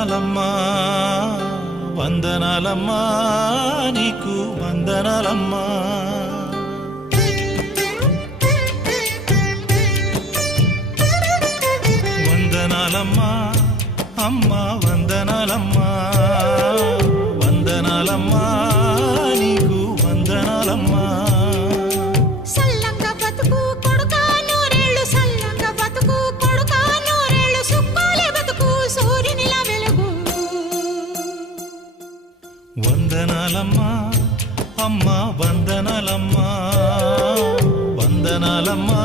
వందనాలమ్మా వందనాలమ్మా నీకు వందనాలమ్మా వందనాలమ్మా అమ్మా వందనాలమ్మా వందనాలమ్మా నీకు వందనాలమ్మా సల్లంగా బతుకు కొడుకా నూరేళ్ళు సల్లంగా బతుకు కొడుకా నూరేళ్ళు సుక్కోలే బతుకు సూర్యునిలా వెలుగు వందనాలమ్మా అమ్మా వందనాలమ్మా వందనాలమ్మా